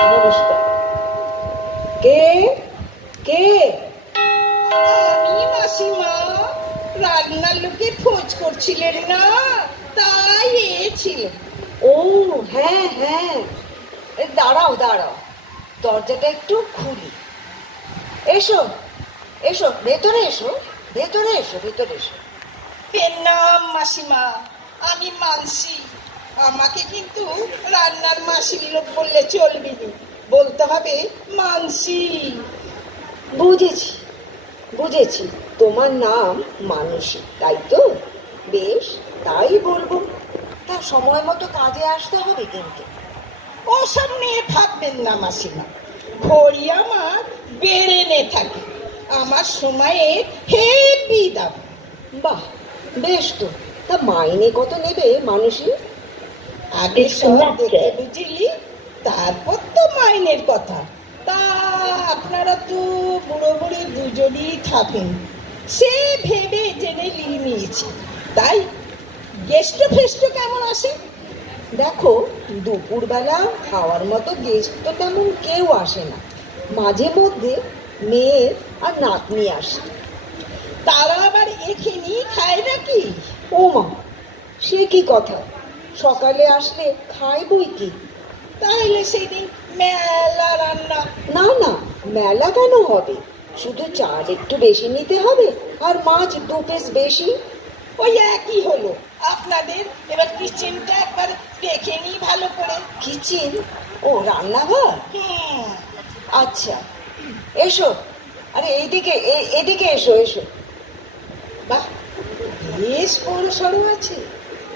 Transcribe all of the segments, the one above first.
নমস্কার। কে কে? আমি মাসিমা। রান্নার লোকে খোঁজ করছিলেন না, তাই ছিল। ও হ্যাঁ হ্যাঁ, দাঁড়াও দাঁড়াও, দরজাটা একটু খুলি। এসো এসো, ভেতরে এসো, ভেতরে এসো, ভেতরে এসো। এর নাম মাসিমা, আমি মানসি। আমাকে কিন্তু রান্নার মাসির লোক বললে চলবে না, বলতে হবে মানসি। বুঝেছি বুঝেছি, তোমার নাম মানসী, তাই তো? বেশ, তাই বলবো। তা সময় মতো কাজে আসতে হবে কিন্তু। ওসব নিয়ে ভাববেন না মাসিমা, ঘড়ি আমার বেড়ে থাকে। আমার সময়ে হেভি দাম। বাহ, বেশ তো। তা মাইনে কত নেবে মানসী? আগে সব দেখে বুঝলি, তারপর তো মাইনের কথা। তা আপনারা তো বুড়ো বুড়ি দুজনই থাকেন, সে ভেবে জেনে নিয়েছি। তাই গেস্ট ফেস্ট কেমন আসে? দেখো, দুপুরবেলা খাওয়ার মতো গেস্ট তো তেমন কেউ আসে না। মাঝে মধ্যে মেয়ে আর নাতনি আসে। তারা আবার এখানেই খায় নাকি? ও মা, সে কি কথা! সকালে আসলে খায় বই কি। তাহলে সেদিন মেলা রান্না? না না, মেলা কেন হবে? শুধু চাল একটু বেশি নিতে হবে আর মাছ 2 পিস বেশি। ওই একই হলো আপনাদের। এবার কিচেনটা একবার দেখে নি ভালো করে। কিচেন? ও, রান্নাঘর। আচ্ছা, এসো। আরে এইদিকে, এদিকে এসো এসো। বাহ, বেশ বড় সড়ো আছে,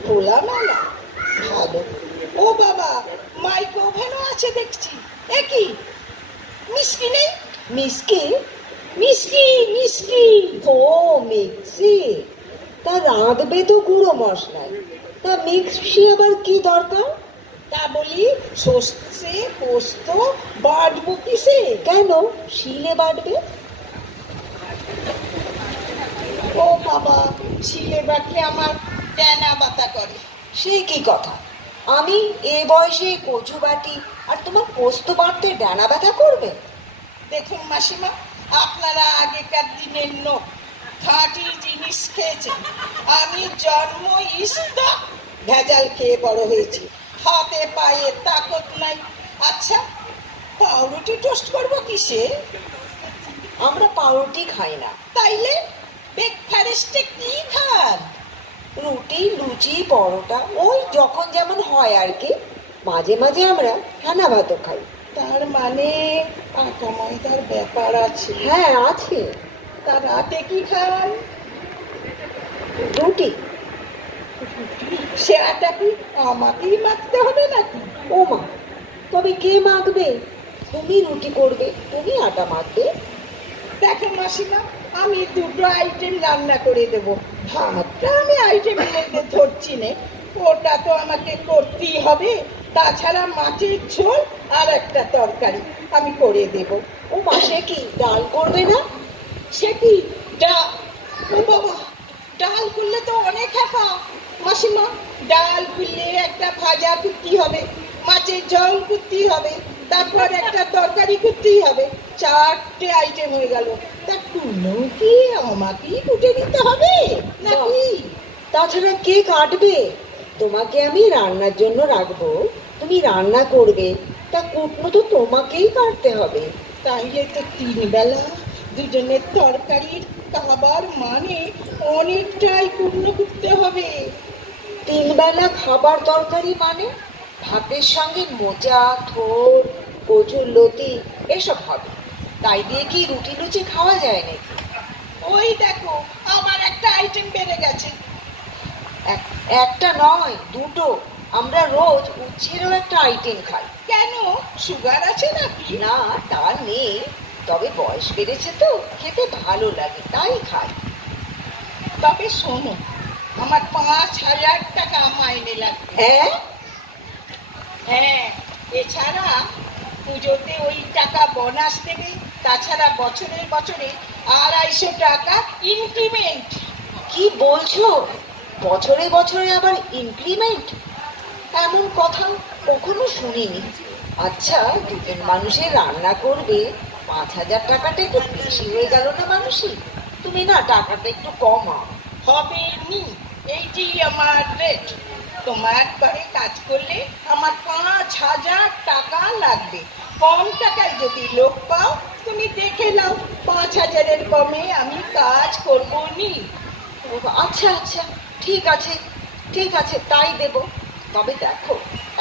খোলামেলা, ভালো। ও বাবা, মাইক্রো ওভেনও আছে দেখছি। একই মিষ্টি নেই? মিষ্টি? মিষ্টি মিষ্টি। ও, মিক্সি। তা রাঁধবে তো গুঁড়ো মশলায়, তা মিক্সি আবার কি দরকার? তা বলি সর্ষে পোস্ত বাটবো কিসে? কেন, শিলে বাটবে। ও বাবা, শিলে বাটলে আমার ডানা বাতা করে। সে কি কথা! আমি এ বয়সে কচু বাটি আর তোমার পোস্ত বাটতে ডানা ব্যথা করবে? দেখুন মাসিমা, আপনারা আগেকার দিনের নোট, খাঁটি জিনিস খেয়েছেন। আমি জন্ম ইস্তা ভেজাল খেয়ে বড় হয়েছি, হাতে পায়ে তাকত নাই। আচ্ছা, পাউরুটি টোস্ট করবো কিসে? আমরা পাউরুটি খাই না। তাইলে ব্রেকফাস্টে কি খান? রুটি, লুচি, পরোটা, ওই যখন যেমন হয় আর কি। মাঝে মাঝে আমরা ফেনা ভাতও খাই। তার মানে আটা ময়দার ব্যাপার আছে? হ্যাঁ, আছে। তা রাতে কি খান? রুটি। সে আটা কি আমাকেই মাখতে হবে নাকি? ও মা, তবে কে মাখবে? তুমি রুটি করবে, তুমি আটা মাখবে। দেখেন মাসিমা, আমি দুটো আইটেম রান্না করে দেব। ভাতটা আমি আইটেমের মধ্যে ধরছি নে, ওটা তো আমাকে করতেই হবে। তাছাড়া মাছের ঝোল আর একটা তরকারি আমি করে দেব। ও মা, সে কি ডাল করবে না? সে কি ডাল? ও বাবা, ডাল করলে তো অনেক হ্যাপা মাসিমা। ডাল করলে একটা ভাজা করতেই হবে, মাছের ঝোল করতেই হবে, তারপর একটা তরকারি করতেই হবে। 4টে আইটেম হয়ে গেল। তা টুনো কি আমাকেই কুটে নিতে হবে নাকি? তাছাড়া কে কাটবে? তোমাকে আমি রান্নার জন্য রাখবো, তুমি রান্না করবে, তা কুটনো তো তোমাকেই কাটতে হবে। তাইলে তো 3 বেলা দুজনের তরকারির খাবার মানে অনেকটাই পূর্ণ করতে হবে। 3 বেলা খাবার তরকারি মানে ভাতের সঙ্গে মোচা, থোড়, কচুর লতি এসব হবে। তাই দিয়ে কি রুটি লুচি খাওয়া যায় নাকি? ওই দেখো, আবার একটা আইটেম বেড়ে গেছে। একটা নয়, দুটো। আমরা রোজ উচ্ছেরও একটা আইটেম খাই। কেন, সুগার আছে নাকি? না, তা নেই, তবে বয়স বেড়েছে তো খেতে ভালো লাগে, তাই খাই। তবে শোনো, আমার 5,000 টাকা মাইনে লাগবে। হ্যাঁ? হ্যাঁ, এছাড়া পুজোতে ওই টাকা বোনাস দেবে। তাছাড়া বছরে বছরে 250 টাকা ইনক্রিমেন্ট। কি বলছো? বছরে বছরে আবার ইনক্রিমেন্ট? এমন কথা কখনো শুনিনি। আচ্ছা, দুজন মানুষের রান্না করবে, 5,000 টাকাটা একটু বেশি হয়ে গেল না মানুষই? তুমি না টাকাটা একটু কমাও। হবে নি, এইটি আমার রেট। তোমার ঘরে কাজ করলে আমার 5,000 টাকা লাগবে। কম টাকায় যদি লোক পাও তুমি দেখে নাও, 5,000-এর কমে আমি কাজ করবো নি। ও, আচ্ছা আচ্ছা, ঠিক আছে ঠিক আছে, তাই দেব। তবে দেখো,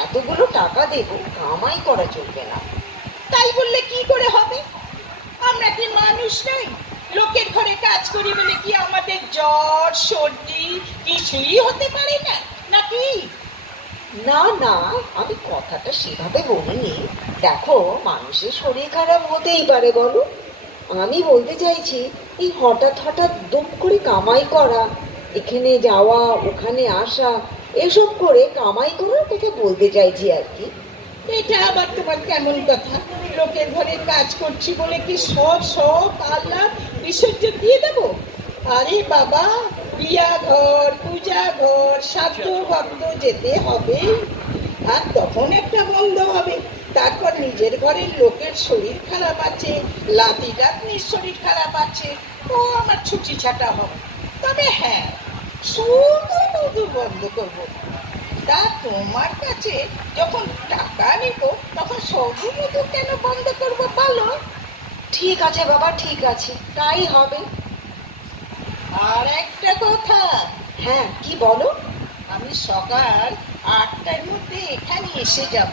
এতগুলো টাকা দেব, কামাই করা চলবে না। তাই বললে কি করে হবে? আমরা কি মানুষ নই? লোকের ঘরে কাজ করি বলে কি আমাদের জ্বর সর্দি কিছুই হতে পারে না নাকি? না না, আমি কথাটা সেভাবে বলিনি। দেখো, মানুষের শরীর খারাপ হতেই পারে, বলো। আমি বলতে চাইছি, এই হঠাৎ হঠাৎ দুম করে কামাই করা, এখানে যাওয়া ওখানে আসা, এসব করে কামাই করার কথা বলতে চাইছি আর কি। এটা আবার তোমার কেমন কথা? লোকের ঘরে কাজ করছি বলে কি সব সব আল্লাহ বিসর্জন দিয়ে দেব? আরে বাবা, বিয়া ঘর, পূজা ঘর, শ্রাদ্ধ ভক্ত যেতে হবে। আর তখন একটা বন্ধ হবে। তারপর নিজের ঘরের লোকের শরীর খারাপ আছে, লাতি রাত্রির শরীর খারাপ আছে, ও আমার ছুটি ছাটা হবে। তবে হ্যাঁ, শুধু বন্ধ করবো না। তা তোমার কাছে যখন টাকা নিব তখন শুধু কেন বন্ধ করবো বলো? ঠিক আছে বাবা, ঠিক আছে, তাই হবে। আর একটা কথা, হ্যাঁ, কি বলো? আমি সকাল 8টার মধ্যে এখানে এসে যাব।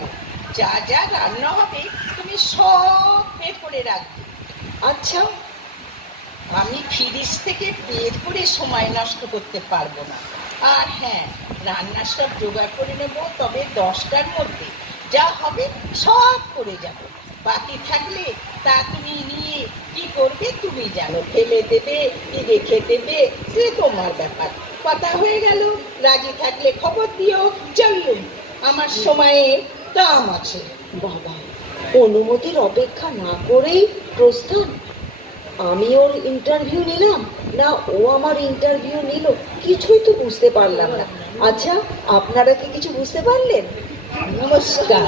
যা যা রান্না হবে তুমি সব বের করে রাখবে। আচ্ছা। আমি ফ্রিজ থেকে বের করে সময় নষ্ট করতে পারবো না। আর হ্যাঁ, রান্নার সব জোগাড় করে নেব, তবে 10টার মধ্যে যা হবে সব করে যাব। বাকি থাকলে তা তুমি নিয়ে কি করবে তুমি জানো, ফেলে দেবে কি রেখে দেবে, সে তোমার ব্যাপার। কথা হয়ে গেল? রাজি থাকলে খবর দিও। চলুন, আমার সময়ে দাম আছে। বাবা, অনুমতির অপেক্ষা না করেই প্রস্থান? আমি ওর ইন্টারভিউ নিলাম না ও আমার ইন্টারভিউ নিল, কিছুই তো বুঝতে পারলাম না। আচ্ছা, আপনারা কি কিছু বুঝতে পারলেন? নমস্কার।